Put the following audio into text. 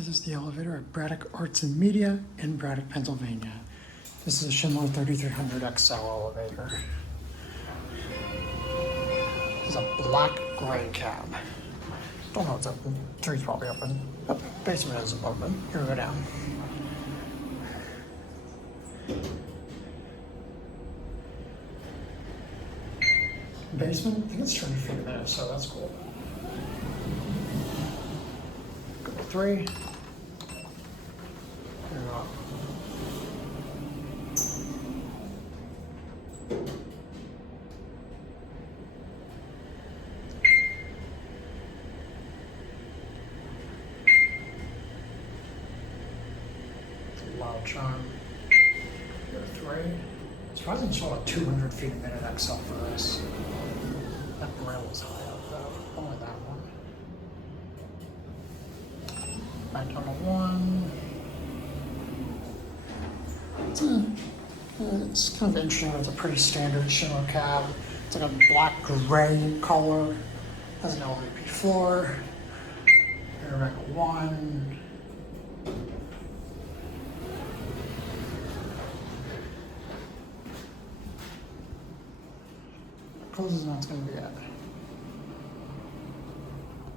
This is the elevator at Braddock Arts and Media in Braddock, Pennsylvania. This is a Schindler 3300 XL elevator. This is a black gray cab. Don't know what's open. Tree's probably open. Oh, basement is open. Here we go down. Basement, I think it's 20 feet a minute, so that's cool. Go to 3. Here we go. It's a loud chime. Go to 3. Surprisingly, it's only 200 feet a minute XL for this. That rail is high up though. Only that one. Back down to 1. It's kind of interesting. It's a pretty standard Schindler cab. It's like a black gray color. Has an LVP floor. Here back at 1. Closest it's going to be at.